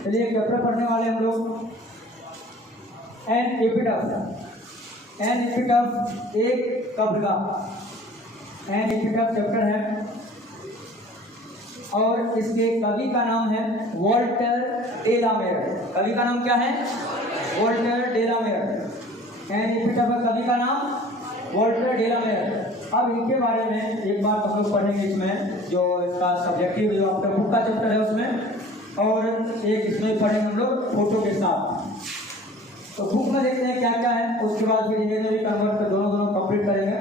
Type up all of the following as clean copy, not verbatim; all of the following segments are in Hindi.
चलिए चैप्टर पढ़ने वाले हम लोग एन एपिटफ। एन एपिटफ एक कविता, एन एपिटफ चैप्टर है और इसके कवि का नाम है वॉल्टर डेलामेयर। कवि का नाम क्या है? वॉल्टर डेलामेयर। एन एपिटफ कवि का नाम वॉल्टर डेलामेयर। अब इनके बारे में एक बार हम लोग पढ़ेंगे इसमें, जो इसका सब्जेक्टिव जो आपका बुक का चैप्टर है उसमें, और एक इसमें पढ़ेंगे हम लोग फोटो के साथ। तो बुक में देखते हैं क्या क्या है, उसके बाद फिर इमेज में भी कन्वर्ट कर दोनों कंप्लीट करेंगे।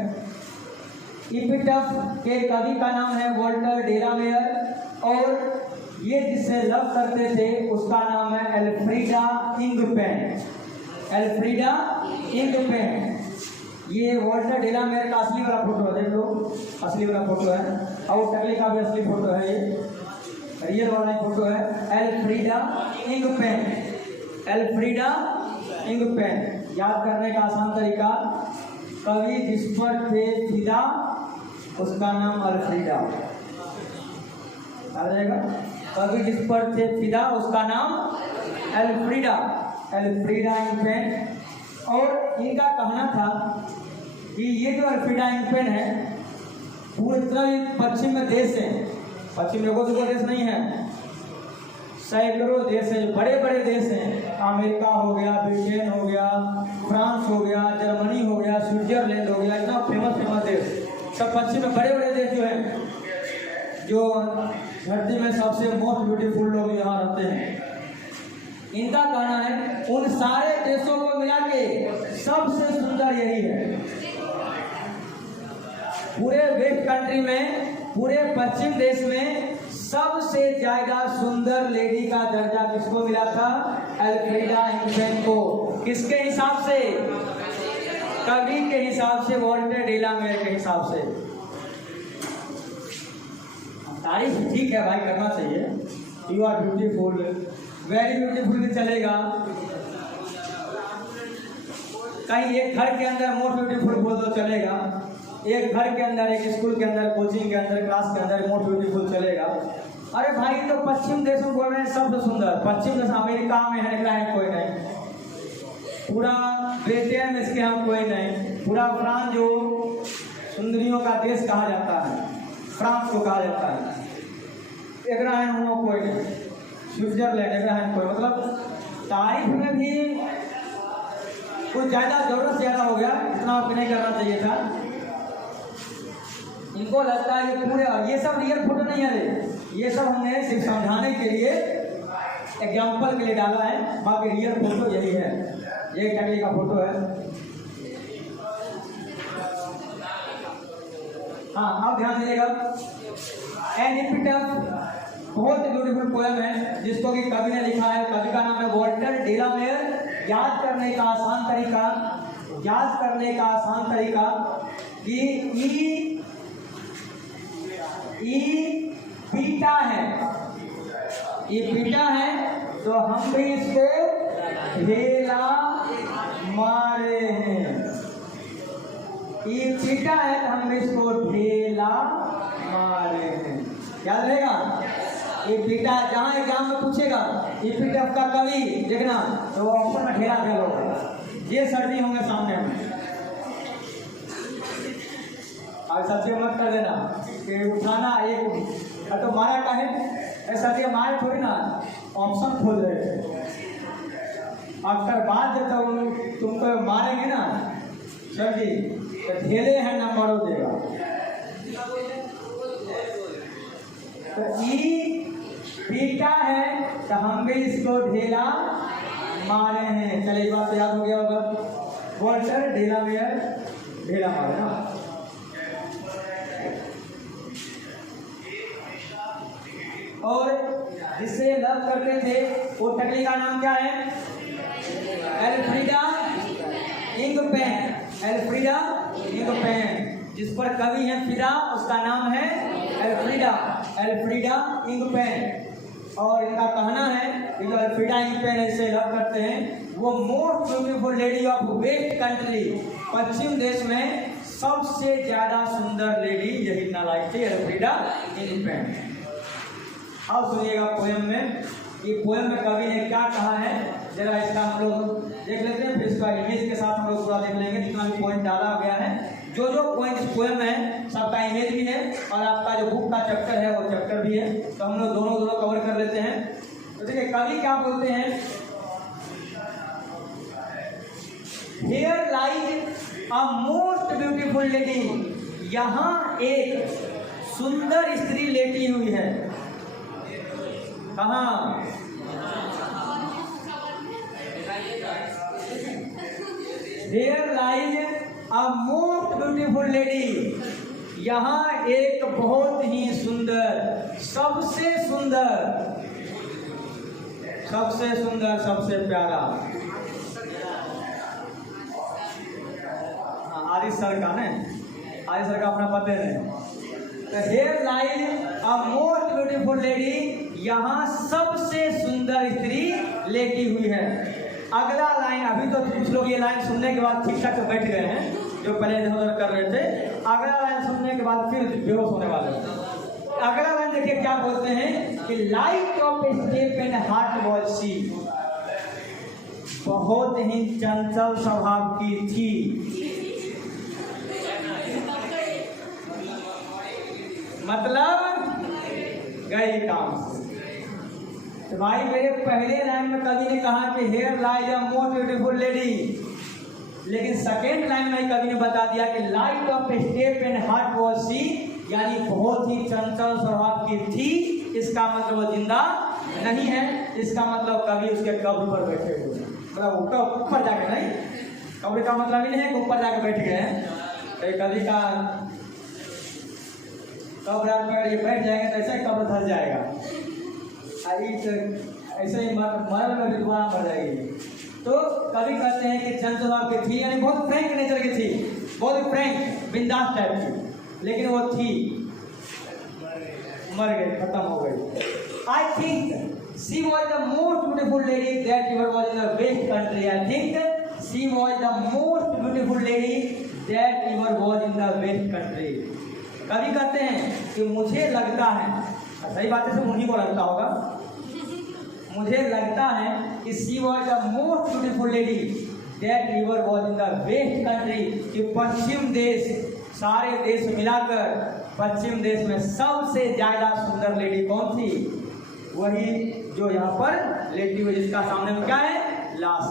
एपिटफ के कवि का नाम है वॉल्टर डेलामेयर और ये जिससे लव करते थे उसका नाम है एल्फ्रीडा इंगपेन। एल्फ्रीडा इंगपेन। ये वॉल्टर डेलामेयर का असली वाला फोटो है, देख लो असली वाला फोटो है, और टकली का भी असली फोटो है, ये रियल वाला फोटो है। एल्फ्रीडा इंगपेन। एल्फ्रीडा इंगपेन। याद करने का आसान तरीका, कवि जिस पर थे फिदा उसका नाम एल्फ्रीडा आ जाएगा। कवि जिस पर थे फिदा उसका नाम एल्फ्रीडा। एल्फ्रीडा इंगपेन। और इनका कहना था कि ये जो एल्फ्रीडा इंगपेन है पूरे पश्चिम में देश है, पश्चिम में कोई देश नहीं है, सैकड़ों देश हैं, बड़े बड़े देश हैं। अमेरिका हो गया, ब्रिटेन हो गया, फ्रांस हो गया, जर्मनी हो गया, स्विट्जरलैंड हो गया, इतना फेमस देश सब पश्चिम में बड़े बड़े देश जो हैं, जो धरती में सबसे मोस्ट ब्यूटीफुल लोग यहाँ रहते हैं। इनका कहना है उन सारे देशों को मिला के सबसे सुंदर यही है। पूरे वेस्ट कंट्री में, पूरे पश्चिम देश में सबसे ज्यादा सुंदर लेडी का दर्जा किसको मिला था? एल्फ्रीडा इंगपेन को। किसके हिसाब से? कवि के हिसाब से, वॉल्टर डेलामेयर के हिसाब से। तारीफ ठीक है भाई, करना चाहिए। You are beautiful, very beautiful भी चलेगा। कहीं एक घर के अंदर मोस्ट ब्यूटीफुल बोल दो चलेगा, एक घर के अंदर, एक स्कूल के अंदर, कोचिंग के अंदर, क्लास के अंदर मोस्ट ब्यूटीफुल चलेगा। अरे भाई तो पश्चिम देशों बोल रहे हैं सबसे सुंदर। पश्चिम देश अमेरिका में है, निकला है कोई नहीं, पूरा ब्रिटेन में इसके हम कोई नहीं, पूरा फ्रांस जो सुंदरियों का देश कहा जाता है, फ्रांस को कहा जाता है, एक है कोई नहीं, स्विट्जरलैंड एक है कोई। मतलब तारीफ में भी कुछ ज्यादा जरूरत से ज्यादा हो गया, इतना आपको नहीं करना चाहिए था। इनको लगता है कि पूरे, ये सब रियल फोटो नहीं है, ये सब हमने सिर्फ समझाने के लिए, एग्जाम्पल के लिए डाला है, बाकी रियल फोटो यही है। ये टकली का फोटो है। हाँ, अब ध्यान दीजिएगा। एन एपिटफ बहुत ब्यूटीफुल पोएम है जिसको कि कवि ने लिखा है। कवि का नाम है वॉल्टर डेलामेयर। याद करने का आसान तरीका, याद करने का आसान तरीका कि ई पीटा है, ई पीटा है तो हम भी इसको ढेला मारे हैं। ई पीटा है तो हम भी इसको ढेला मारे हैं। याद रहेगा? ये पीटा, जहाँ एग्जाम में पूछेगा ये पीटफ का कवि देखना, तो ऑप्शन में ढेला फेल होगा। ये सर्दी होंगे सामने में। और सबसे मत कर देना कि उठाना एक तो मारा का है, ऐसा दिया मारे थोड़ी ना, ऑप्शन खोल रहे थे। अक्सर बाद जब तुमको मारेंगे ना सर जी, तो ढेले हैं ना मरो देगा। तो ई पीटा है तो हम भी इसको ढेला मारे हैं। चलिए इस बात तो याद हो गया होगा। वॉल्टर डेलामेयर ढेला मारे ना। और जिससे लव करते थे वो टकली का नाम क्या है? एल्फ्रीडा इंगपेन। एल्फ्रीडा इंगपेन। जिस पर कवि है फिदा उसका नाम है एल्फ्रीडा। एल्फ्रीडा इंगपेन। और इनका कहना है कि जो एल्फ्रीडा इंगपेन इससे लव करते हैं वो most beautiful lady of west country, पश्चिम देश में सबसे ज्यादा सुंदर लेडी यही नालायक थी, एल्फ्रीडा इंगपेन। अब सुनिएगा पोएम में कि पोएम में कवि ने क्या कहा है, जरा इसका हम लोग देख लेते हैं, फिर इसका इमेज के साथ हम लोग पूरा देख लेंगे। जितना भी पॉइंट डाला गया है, जो जो पॉइंट इस पोएम में है, सबका इमेज भी है और आपका जो बुक का चैप्टर है वो चैप्टर भी है, तो हम लोग दोनों कवर कर लेते हैं। तो देखिए कवि क्या बोलते हैं, Here lies a most beautiful lady, यहाँ एक सुंदर स्त्री लेटी हुई है। कहाँ? Here lies a most beautiful lady, यहाँ एक बहुत ही सुंदर, सबसे सुंदर, सबसे सुंदर, सबसे प्यारा, आदि सर का ने, आदि सर का अपना पते है। Hairline a most beautiful lady, यहाँ सबसे सुंदर स्त्री लेटी हुई है। अगला लाइन, अभी तो कुछ लोग ये लाइन सुनने के बाद ठीक ठाक बैठ गए हैं, जो पहले इधर कर रहे थे। अगला लाइन सुनने के बाद फिर बेहोश होने वाले। अगला लाइन देखिए क्या बोलते हैं कि light of step and heart was she, बहुत ही चंचल स्वभाव की थी। मतलब गई काम से। तो भाई मेरे पहले लाइन में कवि ने कहा कि here lies a most beautiful lady, लेकिन सेकेंड लाइन में कवि ने बता दिया कि light of step and heart was she, यानी बहुत ही चंचल स्वभाव की थी। इसका मतलब वो जिंदा नहीं है, इसका मतलब कवि उसके कब्र पर बैठे हुए, मतलब ऊपर जाके नहीं, कब्र का मतलब ही नहीं है कि ऊपर जाके बैठ गए हैं। कवि का कब्र पर ये बैठ जाएंगे तो ऐसे कब्र धस जाएगा, ऐसे ही मरल में विधवा मर जाएगी। तो कवि कहते हैं कि चंचल स्वभाव की थी, यानी बहुत फ्रैंक नेचर की थी, बहुत फ्रैंक बिंदास टाइप की, लेकिन वो थी, मर गई, खत्म हो गई। I think she was the most beautiful lady that ever was in the west country. I think she was the most beautiful lady that ever was in the west country. कवि कहते हैं कि मुझे लगता है, सही बात है, उन्हीं को लगता होगा, मुझे लगता है कि she was the most beautiful lady that ever was in the west country, कि पश्चिम देश, सारे देश मिलाकर पश्चिम देश में सबसे ज्यादा सुंदर लेडी कौन थी? वही जो यहाँ पर लेटी हुई, जिसका सामने में क्या है, लाश,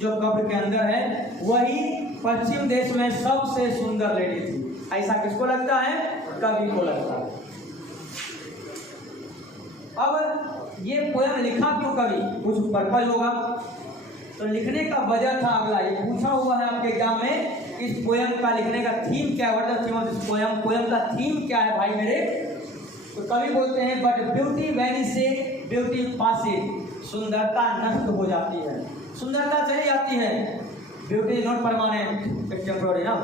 जो कब्र के अंदर है, वही पश्चिम देश में सबसे सुंदर लेडी थी। ऐसा किसको लगता है? कवि को लगता है। अब ये पोएम लिखा क्यों कवि? कुछ पर्पज होगा, तो लिखने का वजह था अगला, ये पूछा हुआ है आपके एग्जाम में, इस पोएम का लिखने का थीम क्या है, what is the theme of this poem, poem का थीम क्या है भाई मेरे? तो कवि बोलते हैं but beauty vanishes beauty passes, सुंदरता नष्ट हो जाती है, सुंदरता चली जाती है। Beauty is not permanent, it's temporary ना।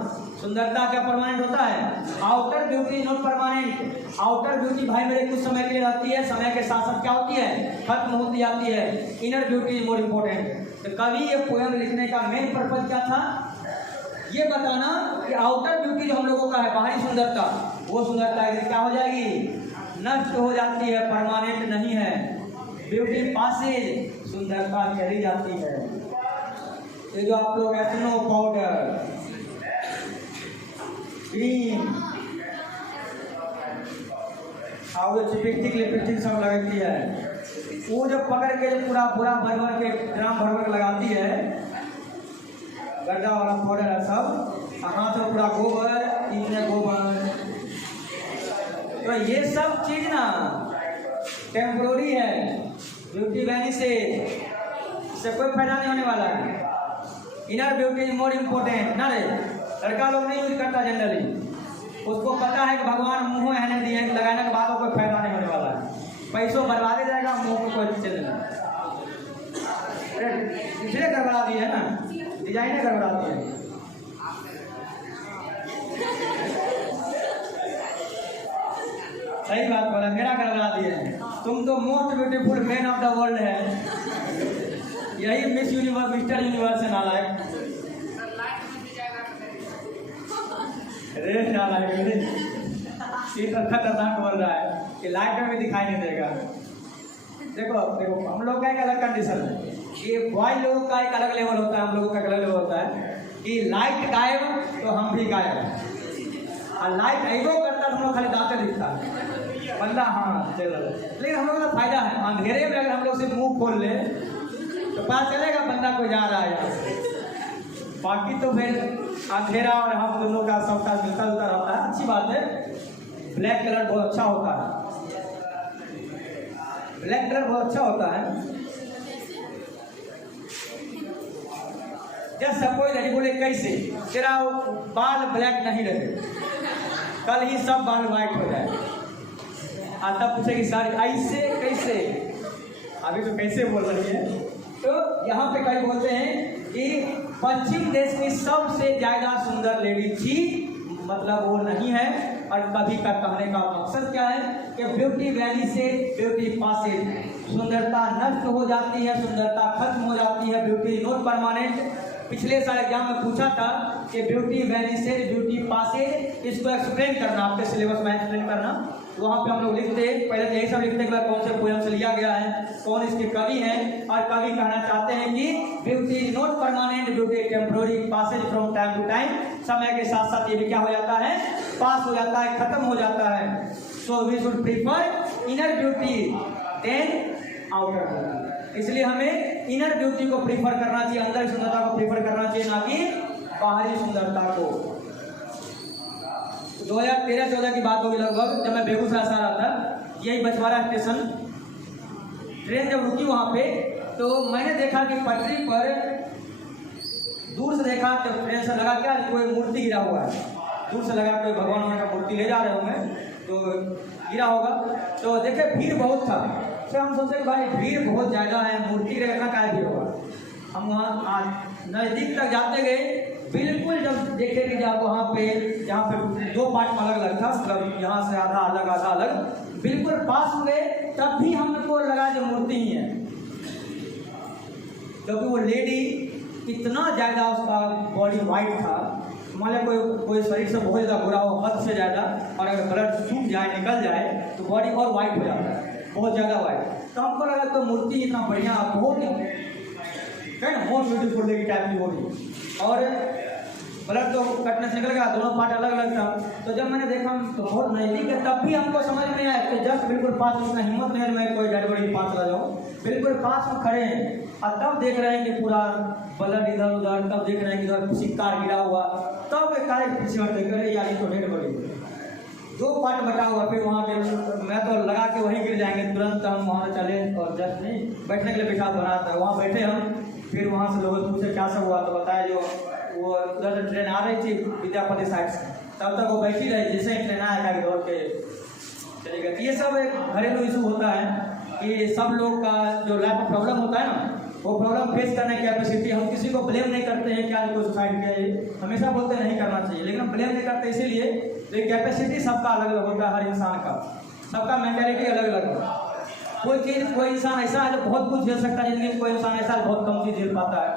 सुंदरता क्या परमानेंट होता है? Outer beauty is not permanent. Outer beauty भाई मेरे कुछ समय के लिए रहती है, समय के साथ साथ क्या होती है, खत्म होती जाती है। Inner beauty is more important. तो कवि ये पोएम लिखने का मेन पर्पज क्या था? ये बताना कि आउटर ब्यूटी जो हम लोगों का है, बाहरी सुंदरता, वो सुंदरता क्या हो जाएगी, नष्ट हो जाती है, परमानेंट नहीं है। ब्यूटी पासेज, सुंदरता चली जाती है। ये जो आप लोग एथनो पाउडर, क्रीम और चिपस्टिक लिपस्टिक सब लगती है, वो जब पकड़ के पूरा भर भर के ड्राम भर भर लगाती है, गड्ढा वाला पाउडर है सब, हाथ में पूरा गोबर, इतने गोबर, तो ये सब चीज ना टेम्पोररी है। ब्यूटी वैनिशेस, इससे कोई फायदा नहीं होने वाला है। Inner beauty is more important ना रे, लड़का लोग नहीं यूज करता जनरली, उसको पता है कि भगवान मुंह रहने दिए, लगाने के बाद कोई फायदा नहीं होने वाला है, पैसों बर्बादे जाएगा, मुंह को कोई चल नहीं। इसलिए गड़बड़ा दी है ना, डिजाइने गड़बड़ा दी है। सही बात बोला, मेरा गड़बड़ा दी है। तुम तो most beautiful man of the world है, यही मिस यूनिवर्स, मिस्टर यूनिवर्स है नालायक। अरे नालायक, ये तो खतरनाक बोल रहा है कि लाइट में भी दिखाई नहीं देगा। देखो देखो हम लोग का एक अलग कंडीशन है, ये बॉय लोगों का एक अलग लेवल होता है, हम लोगों का एक अलग लेवल होता है कि लाइट गायब तो हम भी गायब, और लाइट ऐबो करता तो हम लोग खाली दांत दिखता है बंदा हाँ चल रहा है। लेकिन हम लोग का फायदा है, अंधेरे में अगर हम लोग सिर्फ मुंह खोल ले तो पता चलेगा बंदा को जा रहा है यहाँ से। बाकी तो फिर अंधेरा और हम दोनों का सबका मिलता जुलता रहता है, अच्छी बात है। ब्लैक कलर बहुत अच्छा होता है, ब्लैक कलर बहुत अच्छा होता है। जब सपोज नहीं बोले कैसे तेरा बाल ब्लैक नहीं रहे, कल ही सब बाल व्हाइट हो जाए, और तब पूछेगी सारी ऐसे कैसे, अभी तो कैसे बोल रही है। तो यहाँ पे कई बोलते हैं कि पश्चिम देश की सबसे ज्यादा सुंदर लेडी थी, मतलब वो नहीं है। और कवि का कहने का मकसद क्या है कि ब्यूटी वैली से ब्यूटी पासेज, सुंदरता नष्ट हो जाती है, सुंदरता खत्म हो जाती है, ब्यूटी नॉट परमानेंट। पिछले साल एग्जाम में पूछा था कि ब्यूटी वैली से ब्यूटी पासेज, इसको एक्सप्लेन करना, आपके सिलेबस में एक्सप्लेन करना। वहाँ पे हम लोग लिखते पहले यही सब लिखते हैं कौन से पोएम से लिया गया है, कौन इसके कवि हैं, और कवि कहना चाहते हैं कि beauty is not permanent, beauty temporary, passes from time to time. समय के साथ साथ ये भी क्या हो जाता है, पास हो जाता है, खत्म हो जाता है। So we should prefer inner beauty then outer beauty, इसलिए हमें इनर ब्यूटी को प्रीफर करना चाहिए, अंदर की सुंदरता को प्रीफर करना चाहिए, ना कि बाहरी सुंदरता को। 2013-14 की बात होगी लगभग, जब मैं बेगूसराय से आ रहा था, यही बछवाड़ा स्टेशन, ट्रेन जब रुकी वहाँ पे तो मैंने देखा कि पटरी पर दूर से देखा, जब ट्रेन से लगा क्या कोई मूर्ति गिरा हुआ है, दूर से लगा कोई भगवान का मूर्ति ले जा रहे होंगे तो गिरा होगा। तो देखे भीड़ बहुत था, तो हम सोचे कि भाई भीड़ बहुत ज़्यादा है, मूर्ति रखना क्या भीड़ होगा। हम वहाँ नज़दीक तक जाते गए, बिल्कुल जब देखे कि जब वहाँ पे जहाँ पे दो पार्ट में अलग अलग था, मतलब यहाँ से आधा अलग आधा अलग, बिल्कुल पास हुए तब भी हमको लगा जो मूर्ति ही है, क्योंकि वो लेडी इतना ज़्यादा उसका बॉडी वाइट था, मान लिया कोई शरीर से बहुत ज़्यादा बुरा हो, हद से ज़्यादा, और अगर ब्लड सूख जाए निकल जाए तो बॉडी और वाइट हो जाता है, बहुत ज़्यादा वाइट। तो हमको लगा तो मूर्ति इतना बढ़िया, बहुत है ना, बहुत ब्यूटीफुल लेडी टाइप की होगी, और ब्लड तो कटने से निकल गया, दोनों पार्ट अलग अलग था। तो जब मैंने देखा तो बहुत नजदीक है, तब भी हमको समझ में आया कि जस्ट बिल्कुल पास, उतना हिम्मत नहीं है मैं कोई डेड बॉडी पास चला जाऊँ, बिल्कुल पास में खड़े हैं, और तब देख रहे हैं कि पूरा ब्लड इधर उधर, तब देख रहे हैं कि इधर सिक्का गिरा हुआ, तब एक कार्य पीछे हटते करे यार ये तो डेड बॉडी, दो पार्ट बटा हुआ। फिर वहाँ के मैं तो लगा के वहीं गिर जाएंगे, तुरंत हम वहाँ चले, और जस्ट नहीं बैठने के लिए बिठा बना था, वहाँ बैठे हम। फिर वहाँ से लोगों से पूछे क्या सब हुआ, तो बताया जो वो उधर से ट्रेन आ रही थी विद्यापति साइड से, तब तक वो बैठी रही, जैसे ही ट्रेन आया दौड़ के चली गई। ये सब एक घरेलू इशू होता है कि सब लोग का जो लाइफ में प्रॉब्लम होता है ना, वो प्रॉब्लम फेस करने की कैपेसिटी, हम किसी को ब्लेम नहीं करते हैं कि आज कोई सुसाइड किया है, हमेशा बोलते नहीं करना चाहिए, लेकिन हम ब्लेम नहीं करते इसीलिए तो कैपेसिटी सबका अलग अलग होता है, हर इंसान का, सबका मेंटालिटी अलग अलग है। कोई इंसान ऐसा है जो बहुत कुछ झेल सकता है जिंदगी में, कोई इंसान ऐसा बहुत कम चीज़ झेल पाता है,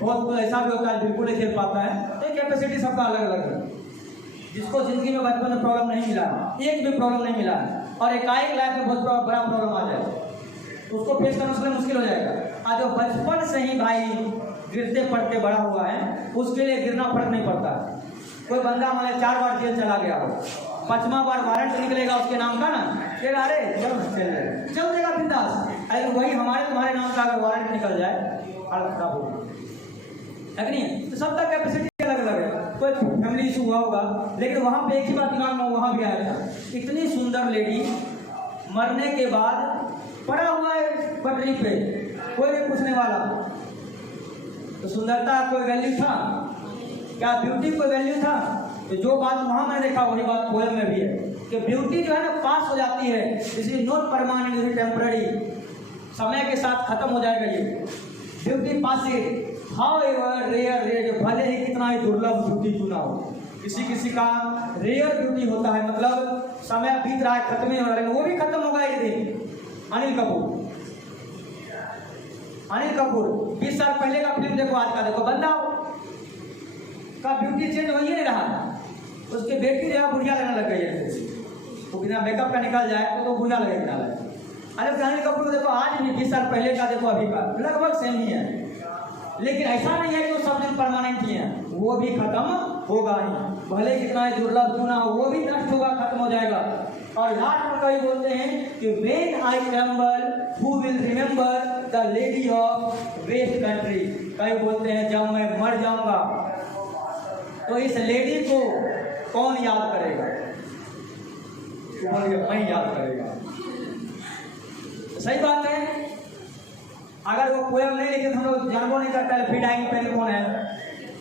बहुत कुछ ऐसा भी होता है बिल्कुल नहीं झेल पाता है। तो कैपेसिटी सबका अलग अलग है। जिसको जिंदगी में बचपन में प्रॉब्लम नहीं मिला, एक भी प्रॉब्लम नहीं मिला, और एकाएक लाइफ में बहुत बड़ा प्रॉब्लम आ जाए तो उसको फेस करना उसके लिए मुश्किल हो जाएगा। आज जो बचपन से ही भाई गिरते पड़ते बड़ा हुआ है, उसके लिए गिरना फर्क नहीं पड़ता। कोई बंदा हमारे 4 बार जेल चला गया हो, 5वां बार वारंट निकलेगा उसके नाम का ना, फिर अरे चल देगा बिंदास। अरे वही हमारे तुम्हारे नाम का अगर वारंट निकल जाए, हालत खराब होगी, है नहीं। तो सबका कैपेसिटी अलग अलग है, कोई फैमिली इशू हुआ होगा, लेकिन वहाँ पे एक ही बात दिमाग में वहाँ भी आया था, इतनी सुंदर लेडी मरने के बाद पड़ा हुआ है पटरी पे, कोई नहीं पूछने वाला, तो सुंदरता कोई वैल्यू था क्या, ब्यूटी कोई वैल्यू था? तो जो बात वहाँ मैंने देखा वही बात पोएम में भी है कि ब्यूटी जो है ना पास हो जाती है, this is not permanent, this is temporary, समय के साथ खत्म हो जाएगा ये beauty passes. However rare, भले ही कितना ही दुर्लभ ब्यूटी क्यों ना हो, किसी का रेयर ब्यूटी होता है, मतलब समय बीत रहा है, खत्म ही हो रहा है, वो भी खत्म होगा एक दिन। अनिल कपूर 20 साल पहले का फिल्म देखो, आज का देखो, बंदा का ब्यूटी चेंज हो ही नहीं रहा, उसकी बेटी जो है बुढ़िया लगने लग गई है, वो बिना मेकअप का निकल जाए तो बुढ़िया लगेगा। अरे पुराने कपड़े को देखो, आज भी 20 साल पहले का देखो अभी का लगभग सेम ही है। लेकिन ऐसा नहीं है कि वो सब दिन परमानेंट ही है, वो भी खत्म होगा ही, भले कितना दुर्लभ क्यों ना हो, वो भी नष्ट होगा, खत्म हो जाएगा। और लास्ट में कभी बोलते हैं कि when I crumble who will remember the lady of west country. कभी बोलते हैं जब मैं मर जाऊंगा तो इस लेडी को कौन याद करेगा? मैं याद करेगा। सही बात है। अगर वो पोयम नहीं लिखे तो हम लोग जानबो नहीं करता है फिडाइंग पेन कौन है।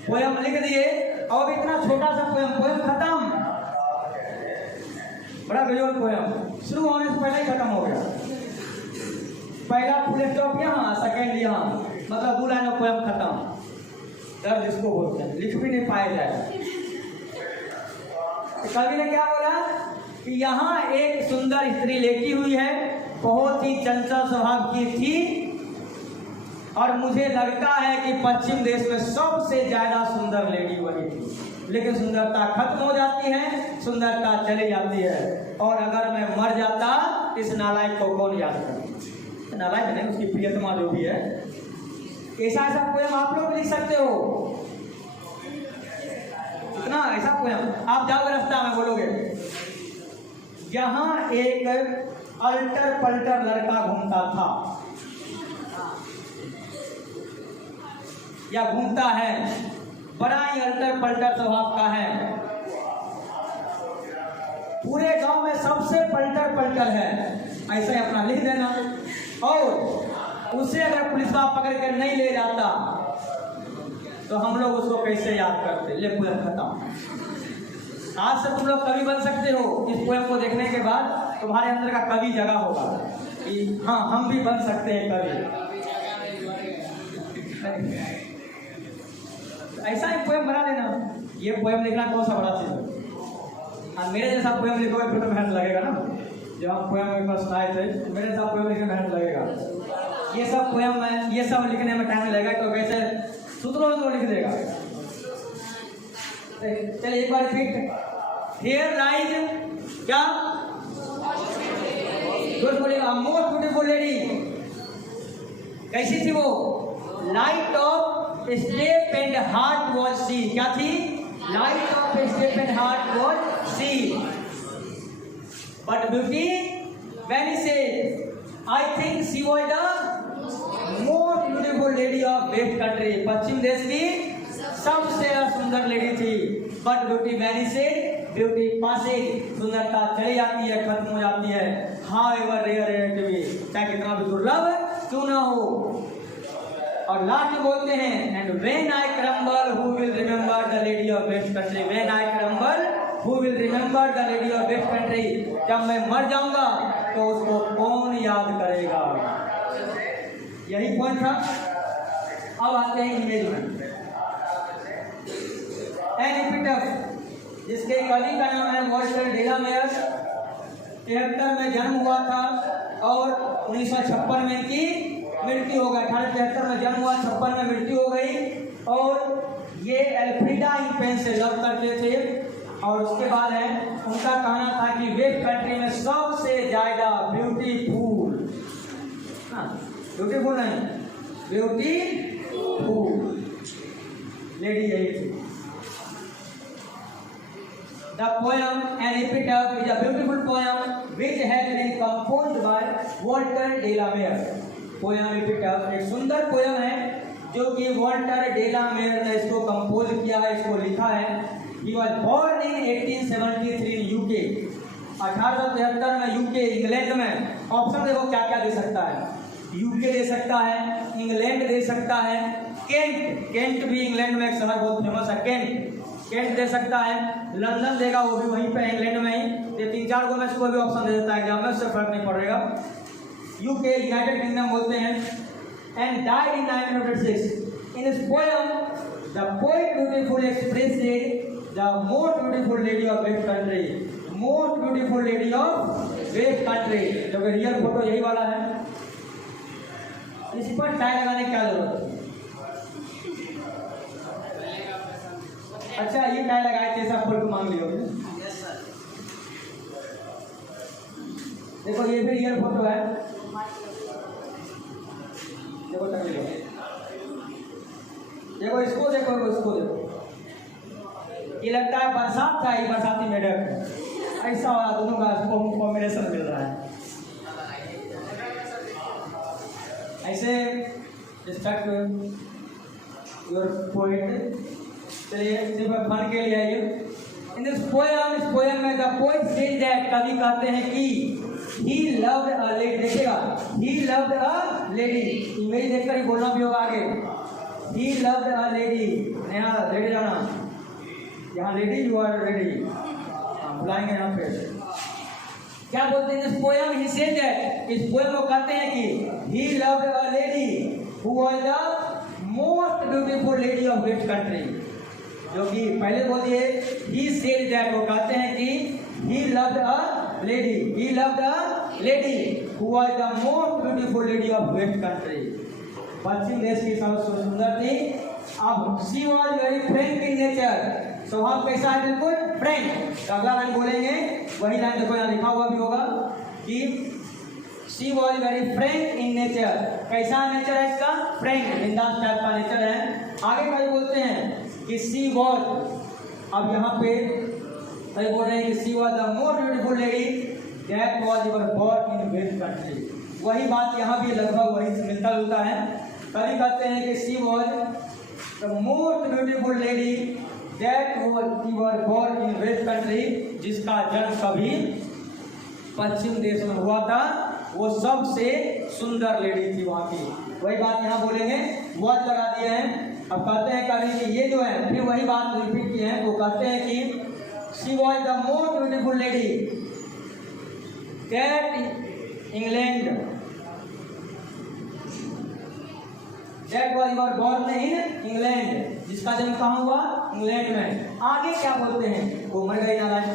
पोयम लिख दिए और इतना छोटा सा पोयम खत्म। बड़ा बेजोड़ पोयम, शुरू होने से पहले ही खत्म हो गया। पहला फुल स्टॉप यहाँ, सेकंड यहाँ, मतलब 2 लाइन में पोयम खत्म। दर्द इसको बोलते हैं, लिख भी नहीं पाया जाए। कवि ने क्या बोला कि यहाँ एक सुंदर स्त्री लेटी हुई है, बहुत ही चंचल स्वभाव की थी, और मुझे लगता है कि पश्चिम देश में सबसे ज्यादा सुंदर लेडी वही थी। लेकिन सुंदरता खत्म हो जाती है, सुंदरता चली जाती है। और अगर मैं मर जाता इस नालायक को कौन याद करे? नालायक नहीं, उसकी प्रियतमा जो भी है। ऐसा ऐसा पोयम आप लोग लिख सकते हो, इतना ऐसा पोयम आप जाओगे रास्ता में बोलोगे, यहाँ एक अल्टर पल्टर लड़का घूमता था या घूमता है, बड़ा ही अल्टर पल्टर स्वभाव का है, पूरे गांव में सबसे पल्टर पल्टर है, ऐसा ही अपना लिख देना। और उसे अगर पुलिस वाला पकड़ कर नहीं ले जाता तो हम लोग उसको कैसे याद करते? ले पोयम खत्म। आज से तुम लोग कवि बन सकते हो। इस पोयम को देखने के बाद तुम्हारे अंदर का कवि जगह होगा कि हाँ हम भी बन सकते हैं कवि। ऐसा ही पोयम बना लेना। ये पोयम लिखना कौन सा बड़ा चीज है? मेरे जैसा पोयम लिखोगे फिर तो मेहनत लगेगा ना। जब हम पोयम एक बार सुनाए थे, मेरे जैसा पोयम लिखने में मेहनत लगेगा। ये सब पोयम में, ये सब लिखने में टाइम लगेगा, तो कैसे सूत्रों में तो लिख देगा। चलिए एक बार रिपीट। हियर लाइज क्या बोलेगा? Most beautiful lady. कैसी थी वो? Light of step and heart was she. क्या थी? Light of step and heart was she, but beauty vanished। I think she was the most beautiful lady of West country। पश्चिम देश की सबसे सुंदर लेडी थी। But beauty vanished, beauty passed, सुंदरता चली जाती है, खत्म हो जाती है। However rare it may be, चाहे कितना भी दुर्लभ क्यों ना हो। और लास्ट में बोलते हैं and when I crumble who will remember the lady of west country. When I crumble who will remember the lady of west country. जब मैं मर जाऊंगा तो उसको कौन याद करेगा? यही पॉइंट था। अब आते हैं इमेज में। एन एपिटफ, जिसके कवि का नाम है वॉल्टर डेलामेयर। 73 में जन्म हुआ था और 1956 में इनकी मृत्यु हो गई। 1873 में जन्म हुआ, 56 में मृत्यु हो गई। और ये एल्फ्रीडा इंपेन से लव करते थे। और उसके बाद है उनका कहना था कि वेस्ट कंट्री में सबसे ज्यादा ब्यूटीफुल, ब्यूटीफुल नहीं, ब्यूटीफुल लेडी यही थी। The poem An Epitaph is a beautiful poem which has been composed by Walter Delamere। Poem epitaph एक सुंदर पोयम है जो कि वॉल्टर डेलामेयर ने इसको कंपोज किया है, इसको लिखा है। He was born in 1873 in UK। 1873 में यूके इंग्लैंड में। ऑप्शन देखो क्या क्या दे सकता है। यूके दे सकता है, इंग्लैंड दे सकता है, केंट, केंट भी इंग्लैंड में एक शहर बहुत फेमस है, केंट दे सकता है, लंदन देगा, वो भी वहीं पे इंग्लैंड में ही। ये 3-4 को में से कोई भी ऑप्शन दे देता है एग्जाम में, उससे फर्क नहीं पड़ेगा। यूके यूनाइटेड किंगडम बोलते हैं। And died in 1906। इन इस poem the poet beautiful expressed the most beautiful lady of west country, most beautiful lady of west country, जो कि रियल फोटो यही वाला है। इस पर टाई लगाने की क्या जरूरत है? अच्छा ये टाई लगाए थे, सब फोटो मांग लियो। देखो ये भी रियल फोटो है। देखो तकलीफ, देखो इसको देखो, इसको देखो, ये लगता है बरसात का ही बरसाती मेढक, ऐसा वाला दोनों का कॉम्बिनेशन मिल रहा है। ऐसे डिस्ट्रैक्ट योर पॉइंट। चलिए सिर्फ फन के लिए आइए। इन दिस पोएम में द पोएट सेज दैट, कवि कहते हैं कि ही लव्ड अ लेडी, देखिएगा, ही लव्ड अ लेडी, इमेज देखकर ही बोलना भी होगा आगे। ही लव्ड अ लेडी, यहाँ लेडी जाना, यहाँ लेडी, यू आर रेडी, बुलाएंगे यहाँ पे। क्या बोलते हैं इस पोएम, ही सेड दैट, इस पोएम को कहते हैं कि he loved a lady who was the most beautiful lady of this country, जो कि पहले बोलिए ही सेड दैट, वो कहते हैं कि he loved a lady, he loved a lady who was the most beautiful lady of west country, पश्चिम देश की सबसे सुंदर थी। अब she was very frank in nature, स्वभाव कैसा है, बिल्कुल फ्रैंक। तो अगला लाइन बोलेंगे, वही लाइन देखो यहाँ लिखा हुआ भी होगा कि she was very frank in nature, कैसा नेचर है इसका, फ्रैंक, बिंदास टाइप का नेचर है। आगे कभी बोलते हैं कि शी वॉज, अब यहाँ पे कभी बोल रहे हैं कि she was the most beautiful lady that was ever born in west country, वही बात यहाँ भी लगभग वही मिलता जुलता है। कभी कहते हैं कि she was the most beautiful lady that was born in west country, जिसका जन्म कभी पश्चिम देश में हुआ था, वो सबसे सुंदर लेडी थी वहाँ की, वही बात यहाँ बोलेंगे, वॉज लगा दिए हैं। अब कहते हैं कभी कि ये जो है फिर वही बात रिपीट की है, वो कहते हैं कि she was the most beautiful lady that England, that was born in England, जिसका जन्म कहाँ हुआ, इंग्लैंड में। आगे क्या बोलते हैं, वो मर गई नारायण।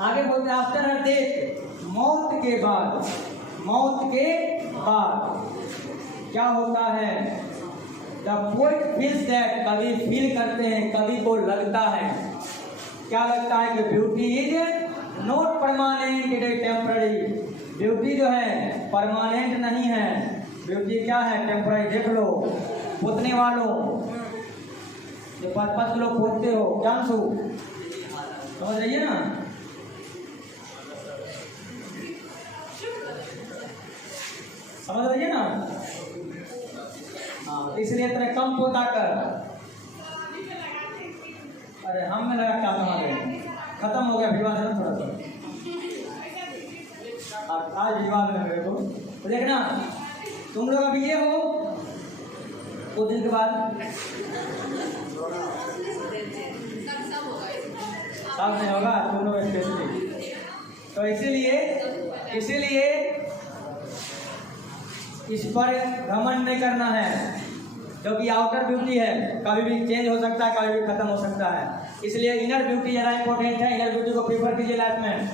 आगे बोलते हैं आफ्टर हर डेथ, मौत के बाद, मौत के बाद क्या होता है, द पोएट फील्स दैट, कवि फील करते हैं, कवि को लगता है, क्या लगता है कि beauty is not permanent, it is temporary, beauty जो है परमानेंट नहीं है, ब्यूटी क्या है, टेम्पररी। देख लो पोतने वालों, जो 5-5 लोग पोतते हो, जानसू, समझ रहिए ना, समझ रही है ना, हाँ, इसलिए तरह कम पोता कर, अरे हम में लगा क्या हमारे खत्म हो गया विवाद है थोड़ा सा, आज विवाद में मेरे को तो देखना, तुम लोग अभी ये हो, कुछ दिन के बाद सब नहीं होगा, तुम लोग स्पेशली, तो इसीलिए इस पर घमंड नहीं करना है, क्योंकि आउटर ब्यूटी है, कभी भी चेंज हो सकता है, कभी भी खत्म हो सकता है, इसलिए इनर ब्यूटी ज़्यादा इंपॉर्टेंट है। इनर ब्यूटी को प्रीफर कीजिए लाइफ में।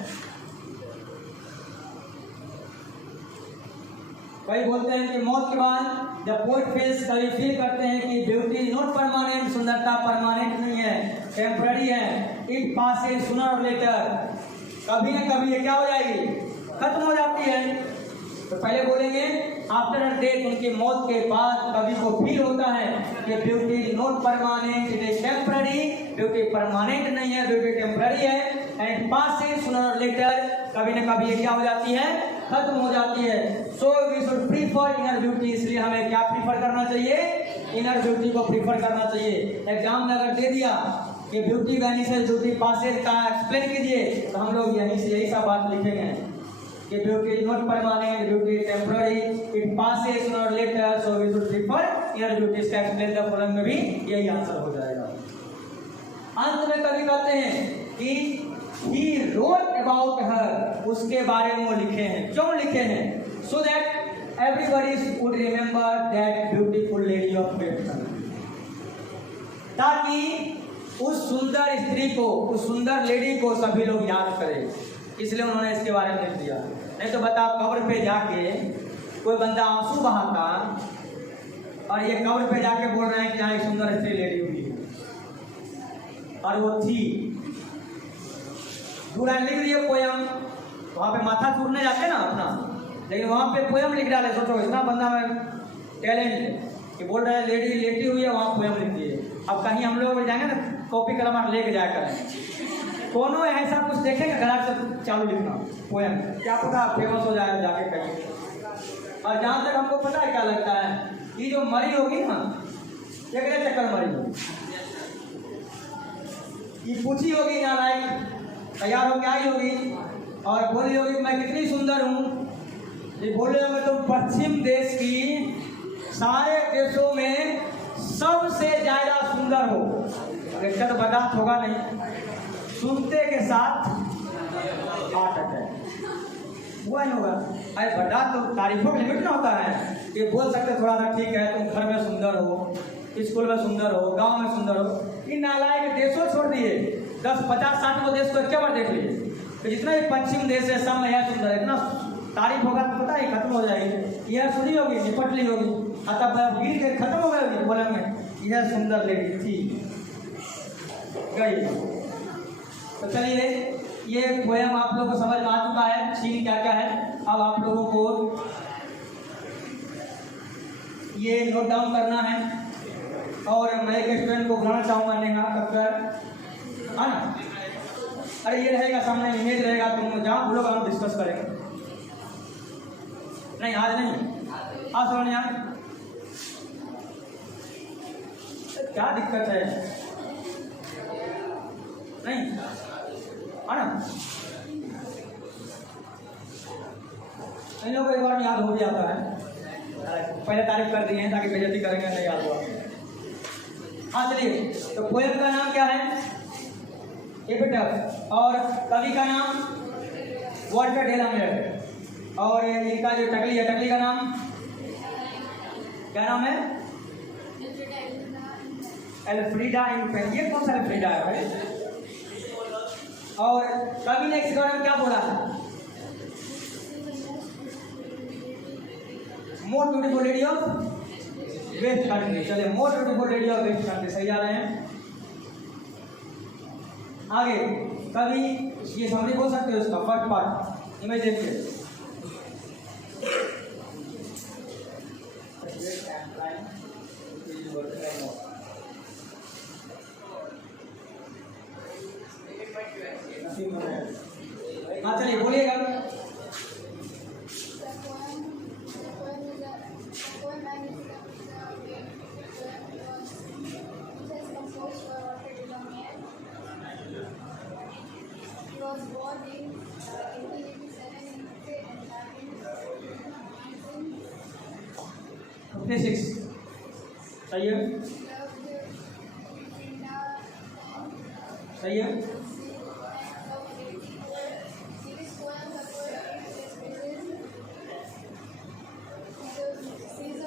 कई बोलते हैं कि मौत के बाद जब पोएट फील्स, कभी फील करते हैं कि ब्यूटी नॉट परमानेंट, सुंदरता परमानेंट नहीं है, टेम्पररी है, इट पासेज सूनर और लेटर, कभी न कभी ये क्या हो जाएगी, खत्म हो जाती है। तो पहले बोलेंगे आफ्टर डेथ, उनकी मौत के बाद कवि को फील होता है कि beauty not permanent, it is temporary, beauty permanent नहीं है, ब्यूटी टेम्पररी है, एंड पासेज सूनर और लेटर, कभी न कभी ये क्या हो जाती है, खत्म हो जाती है। So we should prefer inner beauty, इसलिए हमें क्या प्रीफर करना चाहिए, इनर ब्यूटी को प्रीफर करना चाहिए। एग्जाम में अगर दे दिया कि ब्यूटी वैनिसेस, ब्यूटी पासेज का एक्सप्लेन कीजिए, तो हम लोग यहीं से यही सब बात लिखेंगे कि beauty is not permanent, beauty is temporary, it passes sooner और later, so we should prefer inner beauty. इसका एक्सप्लेन द फॉलोइंग में भी यही आंसर हो जाएगा। अंत में कवि कहते हैं कि he wrote about her, उसके बारे में वो लिखे हैं, क्यों लिखे हैं, so that everybody would remember that beautiful lady of Bethlehem, ताकि उस सुंदर स्त्री को, उस सुंदर लेडी को सभी लोग याद करें, इसलिए उन्होंने इसके बारे में लिख दिया। नहीं तो बताओ कब्र पे जाके कोई बंदा आंसू बहाता और ये कब्र पे जाके बोल रहे हैं कि यहाँ एक सुंदर स्त्री लेडी हुई है, और वो थी, पूरा लिख दिए पोयम, वहाँ पे माथा चूरने जाते हैं ना अपना, लेकिन वहाँ पे पोयम लिख डाले। सोचो इतना बंदा में टैलेंट कि बोल रहा है लेडी लेटी हुई है वहाँ पोयम लिख दिए। अब कहीं हम लोग जाएंगे ना कॉपी कलम लेके जाया करें, कोनो ऐसा कुछ देखेंगे घर से चालू लिखना पोयम, क्या पता फेमस हो जाए जाके कहीं। और जहाँ तक हमको पता है क्या लगता है, ये जो मरी होगी ना एक चक्कर मरी होगी, ये पूछी होगी नालायक, तैयार होकर आई होगी और बोली होगी मैं कितनी सुंदर हूँ। ये बोले होंगे तुम पश्चिम देश की सारे देशों में सबसे ज्यादा सुंदर हो। इसका तो बर्दाश्त होगा नहीं, सुनते के साथ हार्ट अटैक हुआ ही होगा। अरे बर्दाश्त तो तारीफों की लिमिट ना होता है, ये बोल सकते थोड़ा सा ठीक है तुम घर में सुंदर हो, स्कूल में सुंदर हो, गांव में सुंदर हो। इन नालायक देशों छोड़ दिए, 10, 50, 60 को देश को एक बार देख लीजिए, तो जितना भी पश्चिम देश है सब में यह सुंदर है, इतना तारीफ होगा तो पता है खत्म हो जाएगी। यह सुनी होगी निपट ली होगी, तब गिर के खत्म हो गई बोलेंगे यह सुंदर लेडी थी गई। तो चलिए ये पोयम आप लोगों को समझ में आ चुका है सीन क्या क्या है। अब आप लोगों को ये नोट डाउन करना है और मैं एक स्टूडेंट को बुलाना चाहूँगा नेहा कक्कर, है ना। अरे ये रहेगा सामने इमेज रहेगा, तुम जहाँ भूलोगा हम डिस्कस करेंगे। नहीं आज नहीं, आज समझ यार क्या दिक्कत है, नहीं है ना। इन लोगों को एक बार याद हो भी जाता है, पहले तारीफ कर दी है ताकि बेइज्जती करेंगे नहीं याद हुआ। हाँ चलिए, तो पोएम का नाम क्या है एपिटफ और कवि का नाम वॉल्टर डेलामेयर और इनका जो टकली है टकली का नाम क्या नाम है एल्फ्रीडा इनफेंट। ये कौन सा एल्फ्रीडा है भाई? और कवि ने इसके बारे में क्या बोला है? Most beautiful lady of west country. चलिए most beautiful lady of west country सही जा रहे हैं। आगे कवि ये समरी बोल सकते हो उसका फर्स्ट पार्ट इमेज देखिए। हाँ चलिए बोलिएगा। सही है सही है।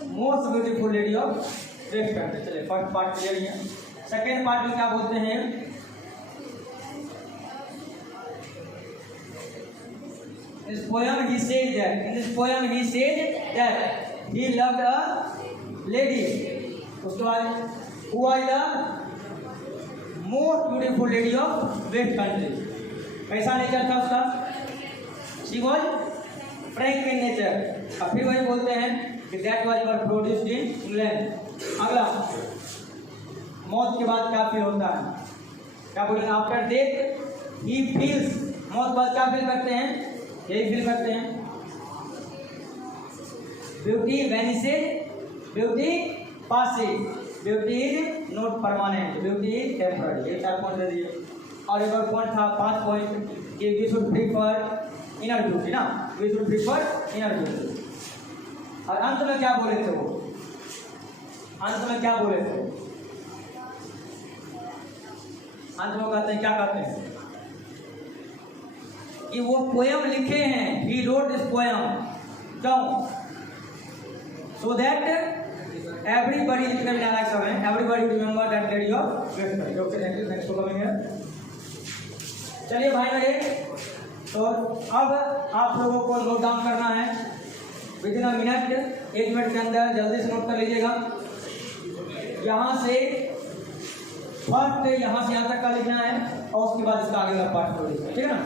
Most beautiful lady of west country. चलिए फर्स्ट पार्ट क्लियर है। सेकेंड पार्ट में क्या बोलते हैं? इस poem he said that in this poem he said that he loved a lady. उसके बाद who was the most beautiful lady of west country. कैसा नेचर था उसका? She was frank in nature. और फिर वही बोलते हैं कि that was were produced in England. अगला मौत के बाद क्या फील होता है? क्या बोलेंगे? After death he feels. मौत के बाद क्या फील करते हैं? यही फील करते हैं beauty vanished, beauty passing, beauty is not permanent, beauty is temporary. ये 4 पॉइंट दे दिए। और एक और पॉइंट था 5 पॉइंट कि we should prefer inner beauty ना, we should prefer inner beauty. और अंत में क्या बोले थे वो? अंत में क्या बोले थे? अंत में कहते हैं क्या कहते हैं कि वो पोयम लिखे हैं, ही रोट दिस पोयम। क्यों? So that everybody everybody remember that lady of west country. Okay thank you, thanks for coming here. चलिए भाई मेरे, तो अब आप लोगों को नोट डाउन करना है with in a minute, 1 minute के अंदर जल्दी से नोट कर लीजिएगा। यहाँ से फर्स्ट यहाँ से यहाँ तक का लिखना है और उसके बाद इसका आगे का पार्ट को लिखना है, ठीक है ना।